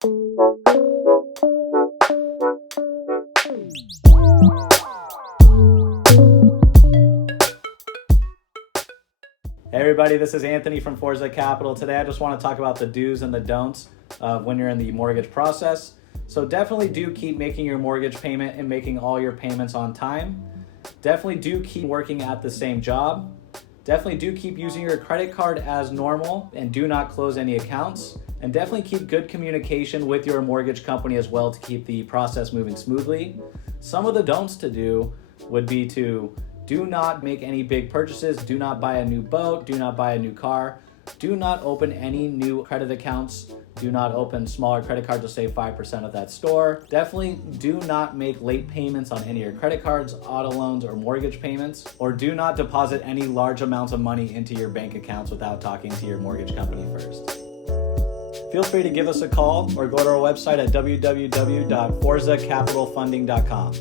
Hey everybody, this is Anthony from Forza Capital. Today I just want to talk about the do's and the don'ts when you're in the mortgage process. So definitely do keep making your mortgage payment and making all your payments on time. Definitely do keep working at the same job. Definitely do keep using your credit card as normal and do not close any accounts. And definitely keep good communication with your mortgage company as well to keep the process moving smoothly. Some of the don'ts to do would be to do not make any big purchases, do not buy a new boat, do not buy a new car, do not open any new credit accounts, do not open smaller credit cards to save 5% of that store. Definitely do not make late payments on any of your credit cards, auto loans, or mortgage payments, or do not deposit any large amounts of money into your bank accounts without talking to your mortgage company first. Feel free to give us a call or go to our website at www.forzacapitalfunding.com.